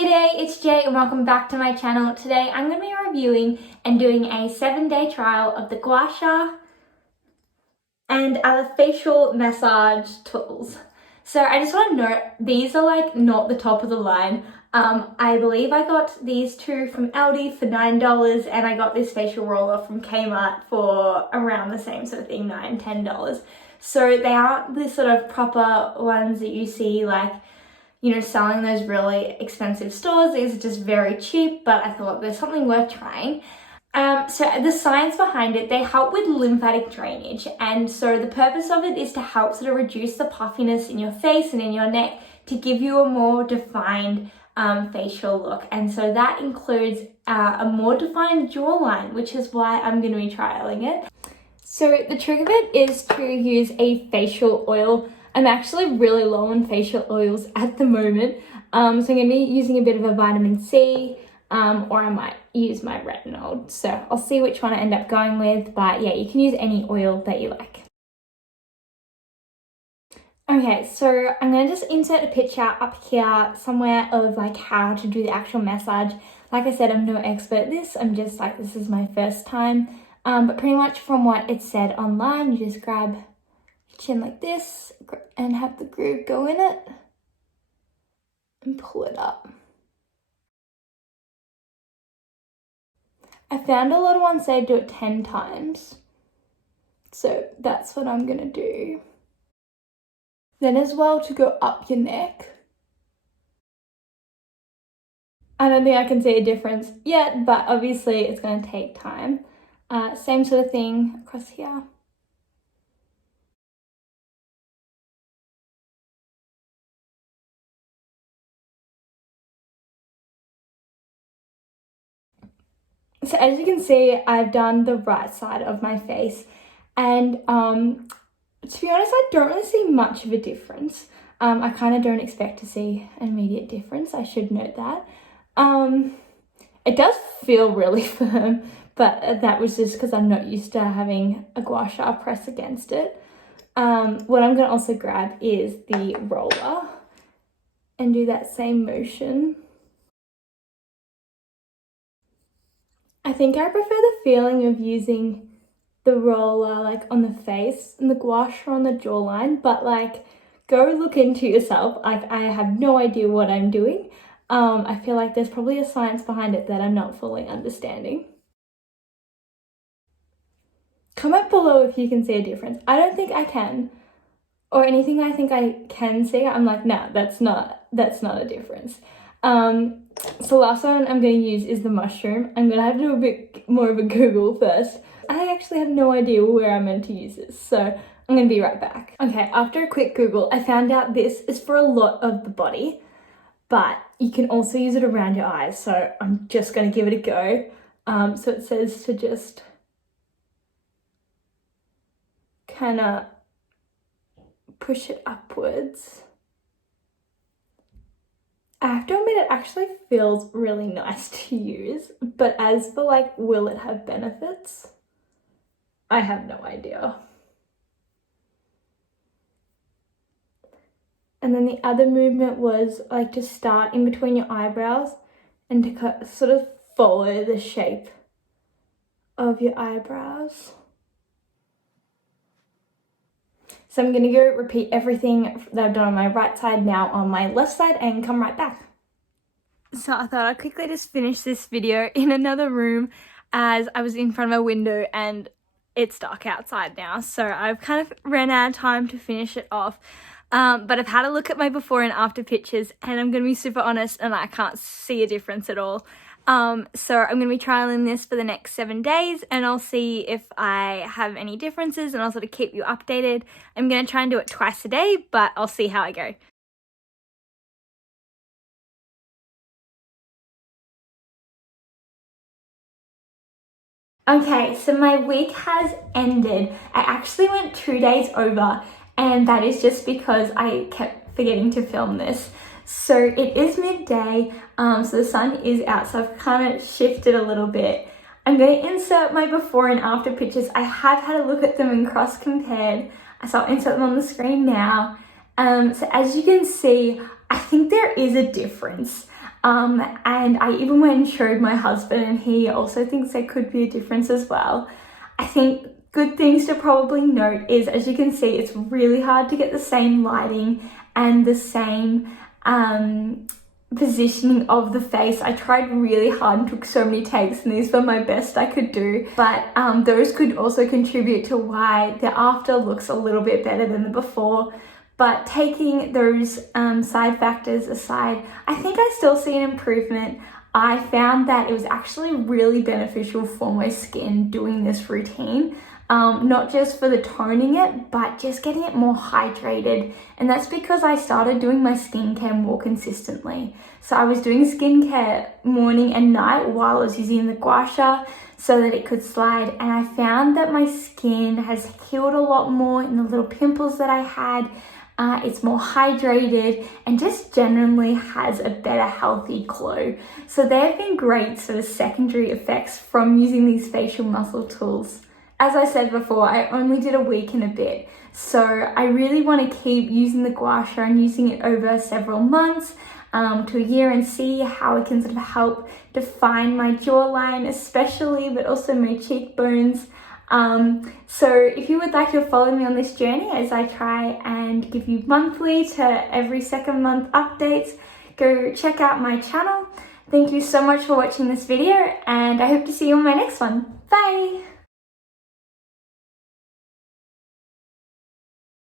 G'day, it's Jay and welcome back to my channel. Today I'm going to be reviewing and doing a 7-day trial of the Gua Sha and other facial massage tools. So I just want to note, these are like not the top of the line. I believe I got these two from Aldi for $9 and I got this facial roller from Kmart for around the same sort of thing, $9, $10. So they aren't the sort of proper ones that you see like, you know, selling those really expensive stores. These are just very cheap, but I thought there's something worth trying. So the science behind it, they help with lymphatic drainage. And so the purpose of it is to help sort of reduce the puffiness in your face and in your neck to give you a more defined facial look. And so that includes a more defined jawline, which is why I'm going to be trialing it. So the trick of it is to use a facial oil. I'm actually really low on facial oils at the moment. So I'm going to be using a bit of a vitamin C, or I might use my retinol. So I'll see which one I end up going with, but yeah, you can use any oil that you like. Okay, so I'm going to just insert a picture up here somewhere of like how to do the actual massage. Like I said, I'm no expert at this. I'm just like, this is my first time. But pretty much from what it said online, you just grab your chin like this and have the groove go in it and pull it up. I found a lot of ones say do it 10 times. So that's what I'm going to do. Then as well to go up your neck. I don't think I can see a difference yet, but obviously it's going to take time. Same sort of thing across here. So as you can see, I've done the right side of my face, and to be honest, I don't really see much of a difference. I kind of don't expect to see an immediate difference, I should note that. It does feel really firm, but that was just because I'm not used to having a Gua Sha press against it. What I'm going to also grab is the roller and do that same motion. I think I prefer the feeling of using the roller like on the face and the Gua Sha on the jawline, but like go look into yourself. Like I have no idea what I'm doing. I feel like there's probably a science behind it that I'm not fully understanding. Comment below if you can see a difference. I don't think I can, or anything I think I can see, I'm like, no, that's not a difference. So last one I'm going to use is the mushroom. I'm going to have to do a bit more of a Google first. I actually have no idea where I'm meant to use this, so I'm going to be right back. Okay, after a quick Google, I found out this is for a lot of the body, but you can also use it around your eyes, so I'm just going to give it a go. So it says to just kind of push it upwards. I have to admit, it actually feels really nice to use, but as for like, will it have benefits? I have no idea. And then the other movement was like to start in between your eyebrows and to sort of follow the shape of your eyebrows. So I'm going to go repeat everything that I've done on my right side now on my left side and come right back. So I thought I'd quickly just finish this video in another room as I was in front of a window and it's dark outside now. So I've kind of ran out of time to finish it off. But I've had a look at my before and after pictures and I'm going to be super honest and I can't see a difference at all. So I'm going to be trialing this for the next 7 days and I'll see if I have any differences and I'll sort of keep you updated. I'm going to try and do it twice a day, but I'll see how I go. Okay, so my week has ended. I actually went 2 days over and that is just because I kept forgetting to film this. So it is midday, so the sun is out, so I've kind of shifted a little bit. I'm going to insert my before and after pictures. I have had a look at them and cross-compared, so I'll insert them on the screen now. So as you can see, I think there is a difference. And I even went and showed my husband, and he also thinks there could be a difference as well. I think good things to probably note is, as you can see, it's really hard to get the same lighting and the same positioning of the face. I tried really hard and took so many takes, and these were my best I could do, but those could also contribute to why the after looks a little bit better than the before. But taking those side factors aside, I think I still see an improvement. I found that it was actually really beneficial for my skin doing this routine. Not just for the toning it, but just getting it more hydrated. And that's because I started doing my skincare more consistently. So I was doing skincare morning and night while I was using the Gua Sha so that it could slide. And I found that my skin has healed a lot more in the little pimples that I had. It's more hydrated and just generally has a better healthy glow. So they've been great sort of secondary effects from using these facial muscle tools. As I said before, I only did a week and a bit, so I really want to keep using the Gua Sha and using it over several months to a year and see how it can sort of help define my jawline especially, but also my cheekbones. So if you would like to follow me on this journey as I try and give you monthly to every second month updates, go check out my channel. Thank you so much for watching this video, and I hope to see you on my next one. Bye!